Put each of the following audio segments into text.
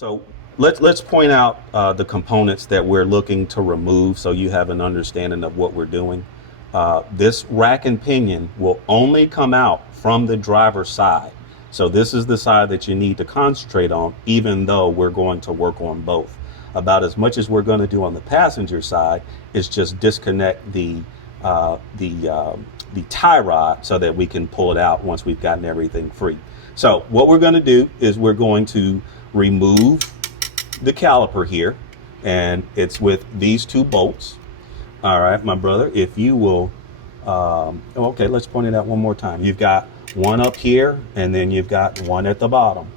So let's point out the components that we're looking to remove so you have an understanding of what we're doing. This rack and pinion will only come out from the driver's side. So this is the side that you need to concentrate on, even though we're going to work on both. About as much as we're going to do on the passenger side is just disconnect the tie rod so that we can pull it out once we've gotten everything free. So what we're going to do is we're going to remove the caliper here, and it's with these two bolts. All right, my brother, if you will, okay, let's point it out one more time. You've got one up here, and then you've got one at the bottom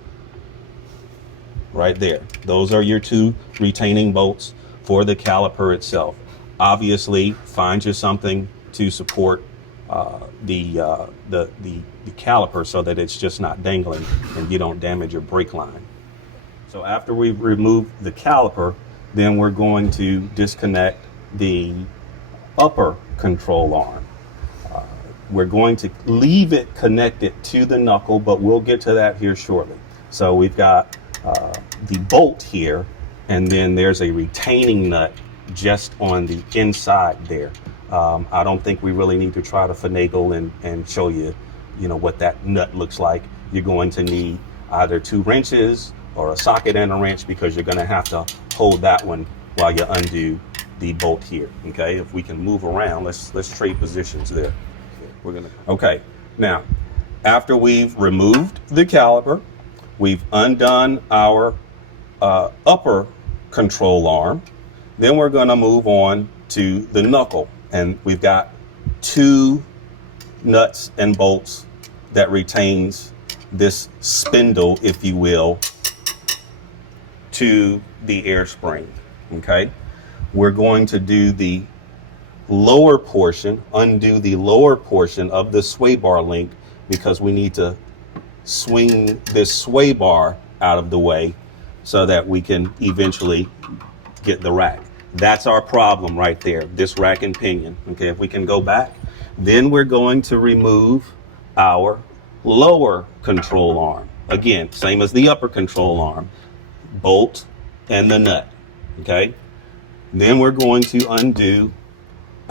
right there. Those are your two retaining bolts for the caliper itself. Obviously, find you something to support the caliper so that it's just not dangling and you don't damage your brake line. So after we've removed the caliper, then we're going to disconnect the upper control arm. We're going to leave it connected to the knuckle, but we'll get to that here shortly. So we've got the bolt here, and then there's a retaining nut just on the inside there. I don't think we really need to try to finagle and show you, what that nut looks like. You're going to need either 2 wrenches or a socket and a wrench, because you're going to have to hold that one while you undo the bolt here. Okay, if we can move around, let's trade positions there. Okay, now after we've removed the caliper, we've undone our upper control arm, then we're going to move on to the knuckle, and we've got 2 nuts and bolts that retains this spindle, if you will, to the air spring. Okay, we're going to do the lower portion, undo the lower portion of the sway bar link, because we need to swing this sway bar out of the way so that we can eventually get the rack. That's our problem right there, this rack and pinion. Okay, if we can go back, then we're going to remove our lower control arm. Again, same as the upper control arm, bolt and the nut. Okay, then we're going to undo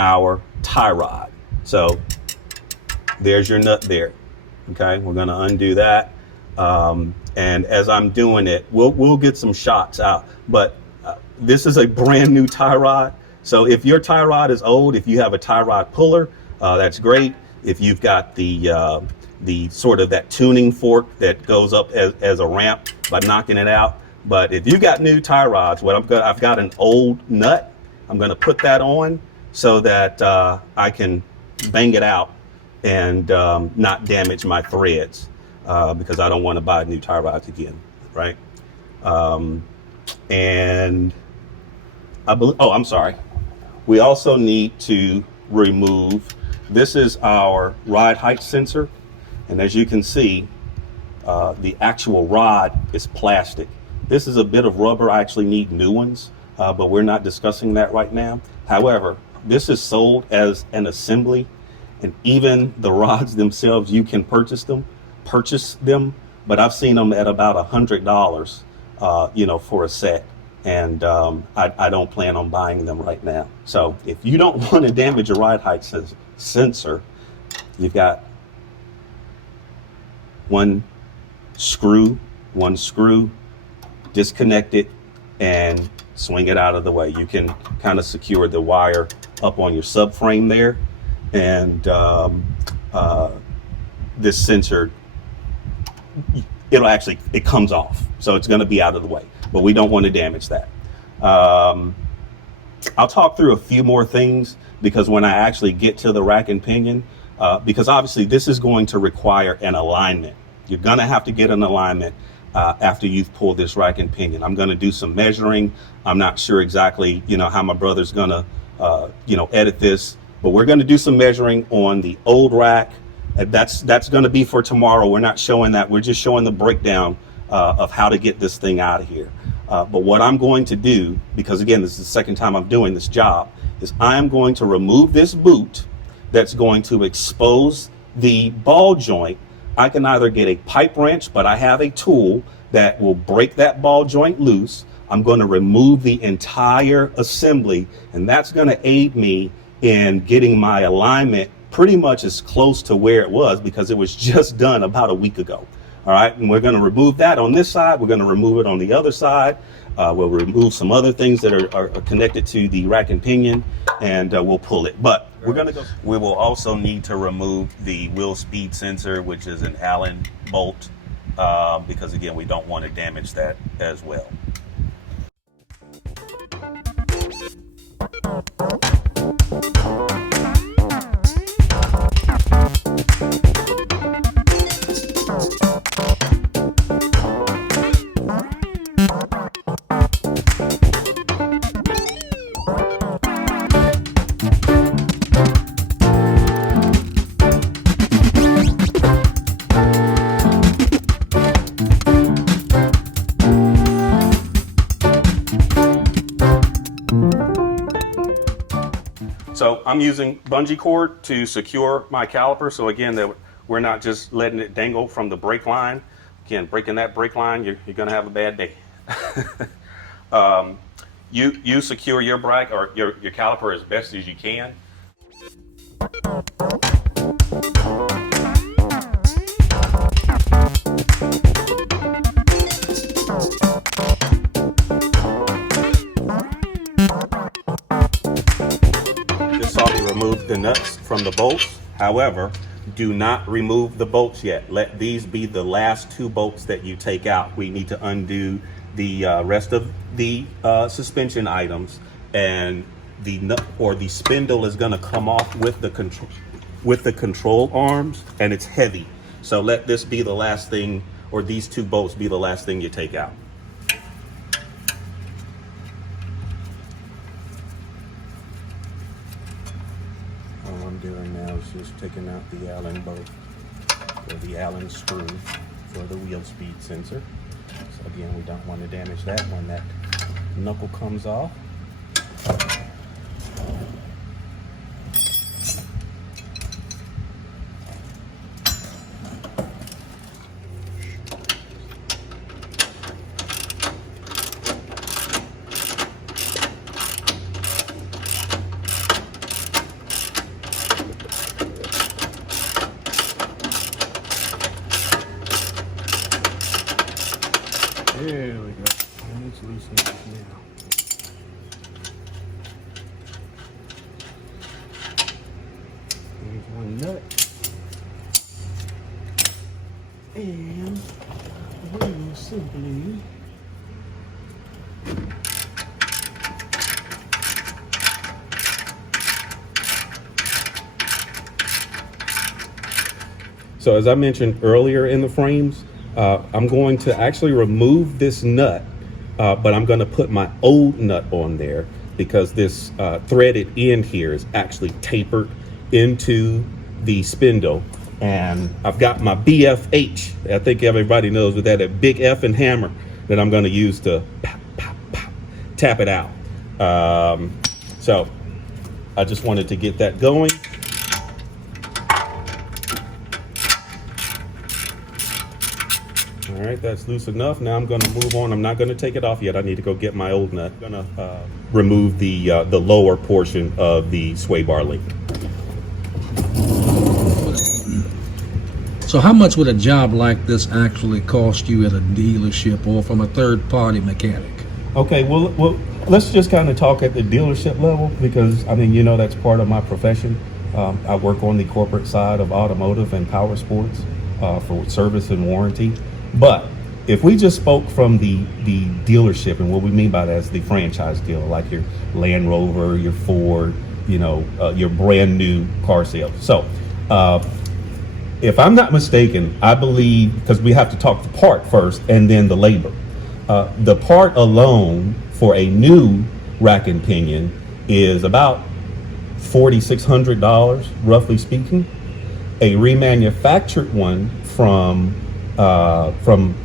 our tie rod. So there's your nut there. Okay, we're going to undo that, and as I'm doing it, we'll get some shots out, but this is a brand new tie rod. So if your tie rod is old, if you have a tie rod puller, that's great. If you've got the sort of that tuning fork that goes up as a ramp by knocking it out. But if you got new tie rods, I've got an old nut. I'm going to put that on so that I can bang it out and not damage my threads, because I don't want to buy new tie rods again, right? And I'm sorry. We also need to remove, this is our ride height sensor. And as you can see, the actual rod is plastic. This is a bit of rubber. I actually need new ones, but we're not discussing that right now. However, this is sold as an assembly, and even the rods themselves, you can purchase them, but I've seen them at about $100, for a set. And I don't plan on buying them right now. So if you don't want to damage your ride height sensor, you've got one screw, disconnect it and swing it out of the way. You can kind of secure the wire up on your subframe there, and this sensor, it comes off, so it's going to be out of the way, but we don't want to damage that. I'll talk through a few more things, because when I actually get to the rack and pinion, because obviously this is going to require an alignment. You're going to have to get an alignment after you've pulled this rack and pinion. I'm going to do some measuring. I'm not sure exactly, how my brother's going to, edit this, but we're going to do some measuring on the old rack. That's going to be for tomorrow. We're not showing that. We're just showing the breakdown of how to get this thing out of here. But what I'm going to do, because again, this is the second time I'm doing this job, is I am going to remove this boot that's going to expose the ball joint I can either get a pipe wrench, but I have a tool that will break that ball joint loose. I'm going to remove the entire assembly, and that's going to aid me in getting my alignment pretty much as close to where it was, because it was just done about a week ago. All right, and we're going to remove that on this side. We're going to remove it on the other side. We'll remove some other things that are connected to the rack and pinion, and we'll pull it. But we're going to go. We will also need to remove the wheel speed sensor, which is an Allen bolt, because again, we don't want to damage that as well. So I'm using bungee cord to secure my caliper. So again, that we're not just letting it dangle from the brake line. Again, breaking that brake line, you're going to have a bad day. You secure your brake or your caliper as best as you can. Remove the nuts from the bolts. However, do not remove the bolts yet. Let these be the last two bolts that you take out. We need to undo the rest of the suspension items, and the nut or the spindle is going to come off with the control arms, and it's heavy. So let this be the last thing, or these two bolts be the last thing you take out. All I'm doing now is just taking out the Allen bolt, or the Allen screw for the wheel speed sensor. So again, we don't want to damage that when that knuckle comes off. There we go. Let's loosen it now. Here's one nut. And we will simply So as I mentioned earlier in the frames, I'm going to actually remove this nut, but I'm going to put my old nut on there because this threaded end here is actually tapered into the spindle. And I've got my BFH. I think everybody knows with that, a big F and hammer that I'm going to use to pop, pop, pop, tap it out. So I just wanted to get that going. All right, that's loose enough. Now I'm going to move on. I'm not going to take it off yet. I need to go get my old nut. I'm going to remove the lower portion of the sway bar link. So how much would a job like this actually cost you at a dealership or from a third-party mechanic? Okay, well, let's just kind of talk at the dealership level because, I mean, you know, that's part of my profession. I work on the corporate side of automotive and power sports for service and warranty. But if we just spoke from the dealership, and what we mean by that is the franchise dealer, like your Land Rover, your Ford, you know, your brand new car sales. So if I'm not mistaken, I believe, because we have to talk the part first and then the labor. The part alone for a new rack and pinion is about $4,600, roughly speaking. A remanufactured one from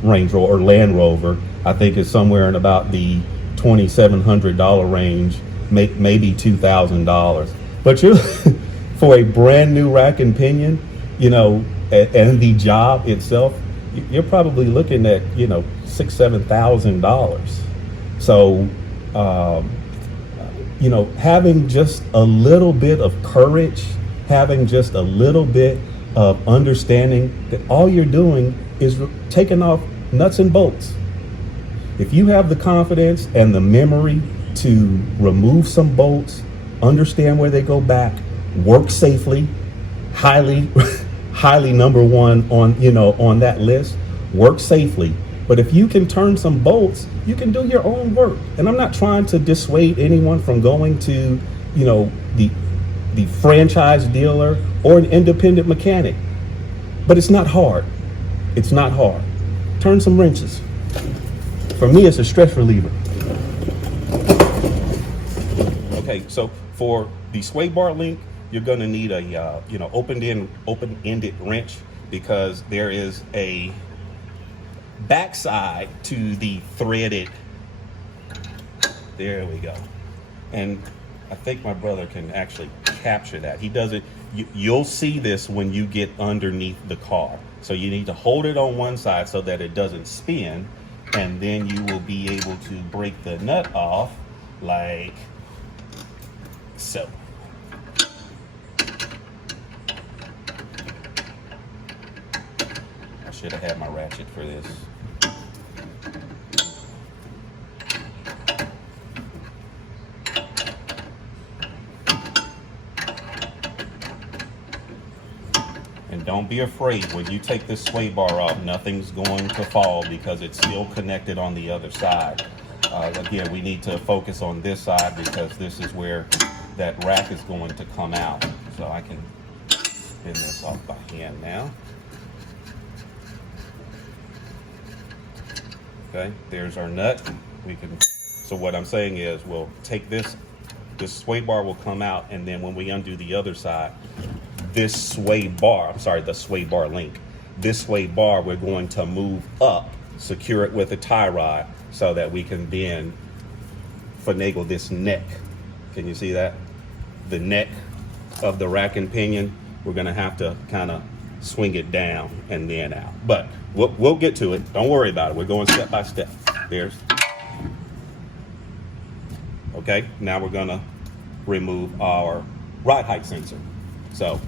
Range Rover or Land Rover, I think is somewhere in about the $2,700 range, maybe $2,000. But you're for a brand new rack and pinion, you know, and the job itself, you're probably looking at, you know, $6,000-7,000. So, um, you know, having just a little bit of courage, having just a little bit of understanding that all you're doing is taking off nuts and bolts. If you have the confidence and the memory to remove some bolts, understand where they go back, work safely, highly, highly number one on, you know, on that list, work safely. But if you can turn some bolts, you can do your own work. And I'm not trying to dissuade anyone from going to, you know, the franchise dealer or an independent mechanic. But it's not hard. It's not hard. Turn some wrenches. For me, it's a stress reliever. Okay, so for the sway bar link, you're going to need a you know, open-ended wrench, because there is a backside to the threaded. There we go. And I think my brother can actually capture that. He does it. You'll see this when you get underneath the car. So you need to hold it on one side so that it doesn't spin, and then you will be able to break the nut off like so. I should have had my ratchet for this. And don't be afraid, when you take this sway bar off, nothing's going to fall because it's still connected on the other side. Again, we need to focus on this side because this is where that rack is going to come out. So I can spin this off by hand now. Okay, there's our nut. So what I'm saying is, we'll take this sway bar will come out, and then when we undo the other side, the sway bar link, this sway bar, we're going to move up, secure it with a tie rod so that we can then finagle this neck. Can you see that? The neck of the rack and pinion, we're going to have to kind of swing it down and then out. But we'll get to it. Don't worry about it. We're going step by step. Okay, now we're going to remove our ride height sensor. So,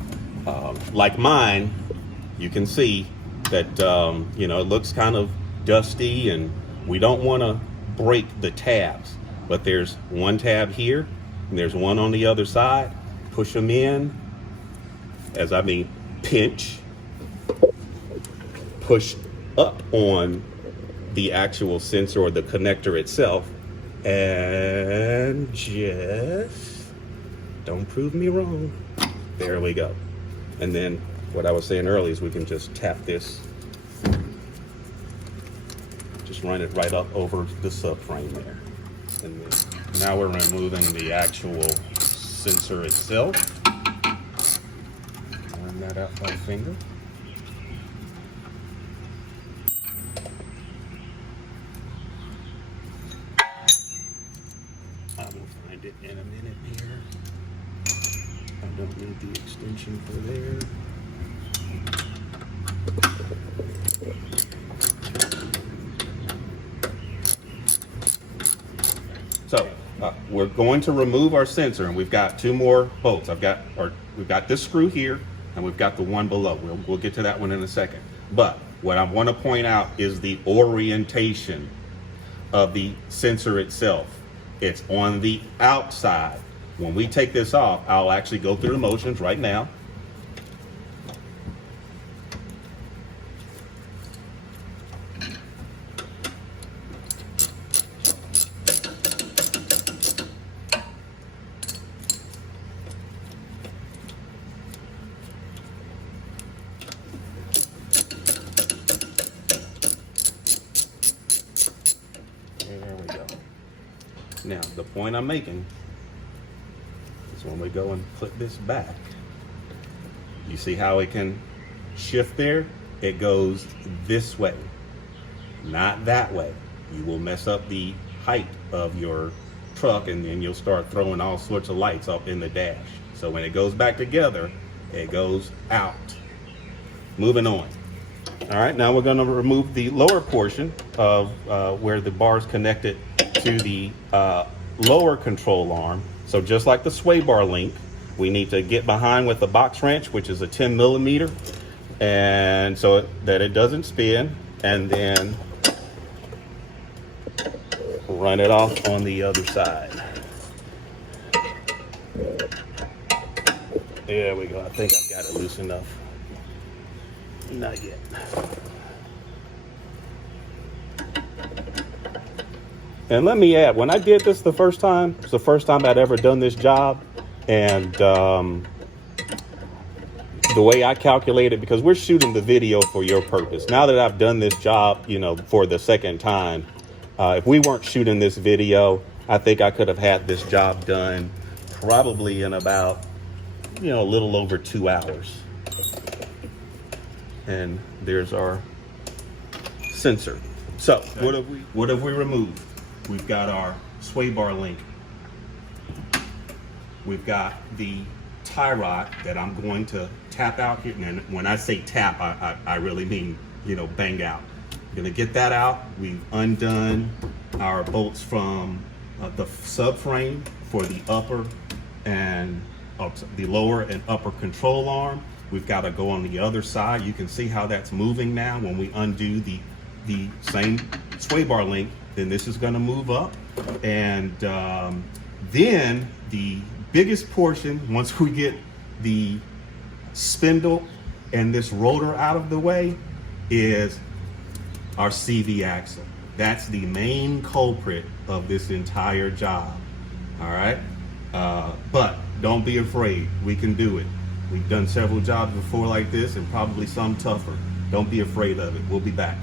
like mine, you can see that, you know, it looks kind of dusty, and we don't want to break the tabs. But there's one tab here, and there's one on the other side. Push them in, pinch, push up on the actual sensor or the connector itself, and just don't prove me wrong. There we go. And then what I was saying earlier is we can just tap this, just run it right up over the subframe there. And then now we're removing the actual sensor itself. Run that out by finger. I will find it in a minute here. I don't need the extension for there. So we're going to remove our sensor, and we've got two more bolts. We've got this screw here, and we've got the one below. We'll get to that one in a second. But what I want to point out is the orientation of the sensor itself. It's on the outside. When we take this off, I'll actually go through the motions right now. There we go. Now, the point I'm making is when we go and put this back, you see how it can shift there? It goes this way, not that way. You will mess up the height of your truck, and then you'll start throwing all sorts of lights up in the dash. So when it goes back together, it goes out. moving on. All right, now we're going to remove the lower portion of where the bar is connected to the lower control arm. So just like the sway bar link, we need to get behind with a box wrench, which is a 10 millimeter, and so that it doesn't spin, and then run it off on the other side. There we go. I think I've got it loose enough. Not yet. And let me add, when I did this the first time, it's the first time I'd ever done this job. And the way I calculated, because we're shooting the video for your purpose. Now that I've done this job, you know, for the second time, if we weren't shooting this video, I think I could have had this job done probably in about, you know, a little over 2 hours. And there's our sensor. So what have we removed? We've got our sway bar link. We've got the tie rod that I'm going to tap out here. And when I say tap, I really mean, you know, bang out. I'm gonna get that out. We've undone our bolts from the subframe for the upper and the lower and upper control arm. We've got to go on the other side. You can see how that's moving now. When we undo the same sway bar link, then this is going to move up. And then the biggest portion, once we get the spindle and this rotor out of the way, is our CV axle. That's the main culprit of this entire job. All right. But don't be afraid. We can do it. We've done several jobs before like this, and probably some tougher. Don't be afraid of it. We'll be back.